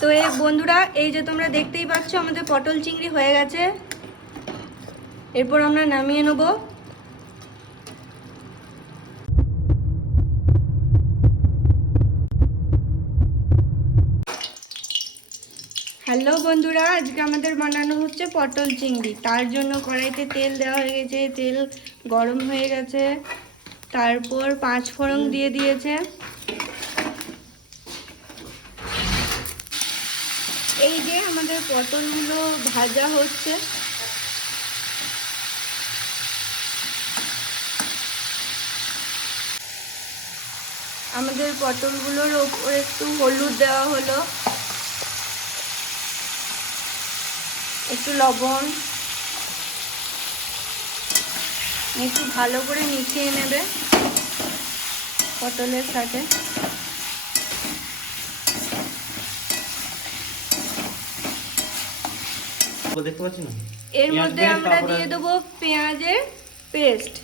তো এই বন্ধুরা, এই যে তোমরা দেখতেই পাচ্ছ, আমাদের পটল চিংড়ি হয়ে গেছে। এরপর আমরা নামিয়ে নেব। হ্যালো বন্ধুরা, আজকে আমাদের বানানো হচ্ছে পটল চিংড়ি। তার জন্য কড়াইতে তেল দেওয়া হয়ে গেছে, তেল গরম হয়ে গেছে। তারপর পাঁচ ফোড়ন দিয়ে দিয়েছে। এই যে আমাদের পটলগুলো ভাজা হচ্ছে। আমাদের পটলগুলোর ওপর একটু হলুদ দেওয়া হলো। একটু লবণ। একটু ভালো করে মিশিয়ে নেবে পটলের সাথে। দেখতে পাচ্ছি না? এর মধ্যে আমরা দিয়ে দেবো পেঁয়াজের পেস্ট।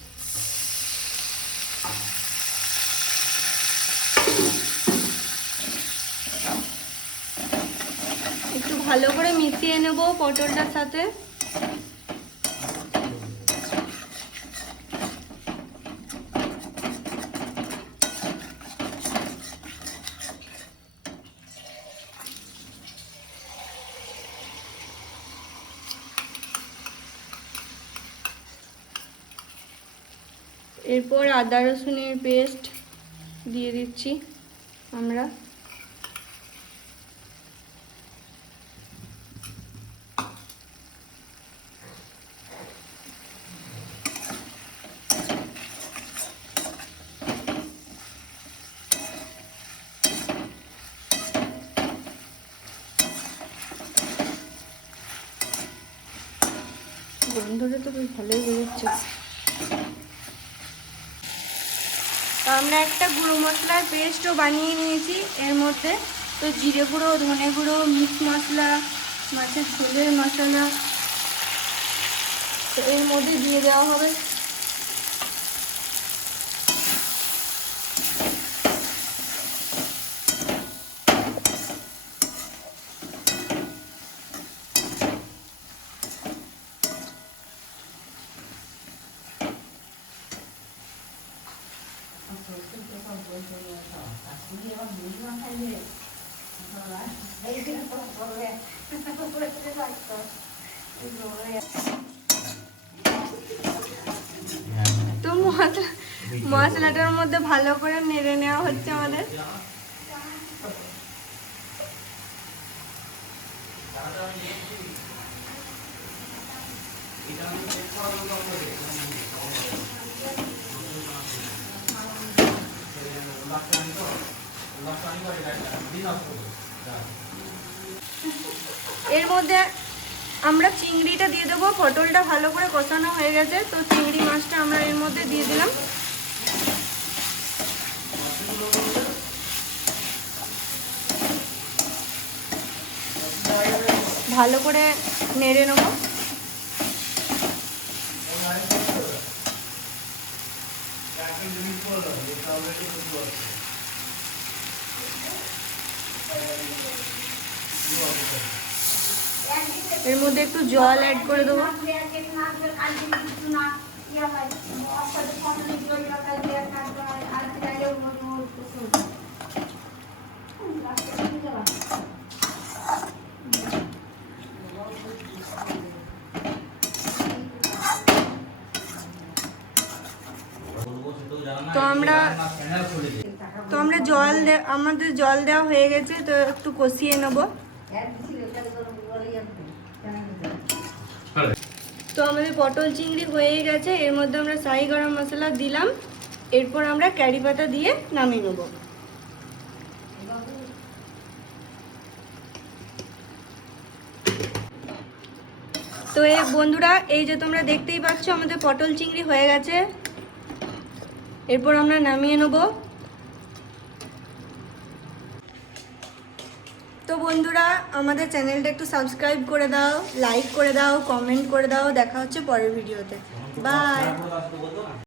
একটু ভালো করে মিশিয়ে নেব পটলটার সাথে। এরপর আদা রসুনের পেস্ট দিয়ে দিচ্ছি আমরা। গন্ধটা তো বেশ ভালোই বেরোচ্ছে তো আমরা একটা গুঁড়ো মশলার পেস্টও বানিয়ে নিয়েছি। এর মধ্যে তো জিরে গুঁড়ো, ধনে গুঁড়ো মিক্স মশলা, মাছের ঝোলের মশলা। এর মধ্যে দিয়ে দেওয়া হবে তো মশলা মশলাটার মধ্যে ভালো করে নেড়ে নেওয়া হচ্ছে আমাদের। এর মধ্যে আমরা চিংড়িটা দিয়ে দেবো, পটলটা ভালো করে কষানো হয়ে গেছে, তো চিংড়ি মাছটা আমরা এর মধ্যে দিয়ে দিলাম। ভালো করে নেড়ে নেব। এর মধ্যে একটু জল অ্যাড করে দেবো। তো আমরা তো আমরা জল আমাদের জল দেওয়া হয়ে গেছে, তো একটু কষিয়ে নেব। তো আমাদের পটল চিংড়ি হয়ে গেছে, এর মধ্যে আমরা শাহি গরম মশলা দিলাম, এরপর আমরা ক্যারি পাতা দিয়ে নামিয়ে নেব। তো এই বন্ধুরা, এই যে তোমরা দেখতেই পাচ্ছ, আমাদের পটল চিংড়ি হয়ে গেছে। এরপর আমরা নামিয়ে নেব। তো বন্ধুরা, আমাদের চ্যানেলটা একটু সাবস্ক্রাইব করে দাও লাইক করে দাও কমেন্ট করে দাও, দেখা হচ্ছে পরের ভিডিওতে বাই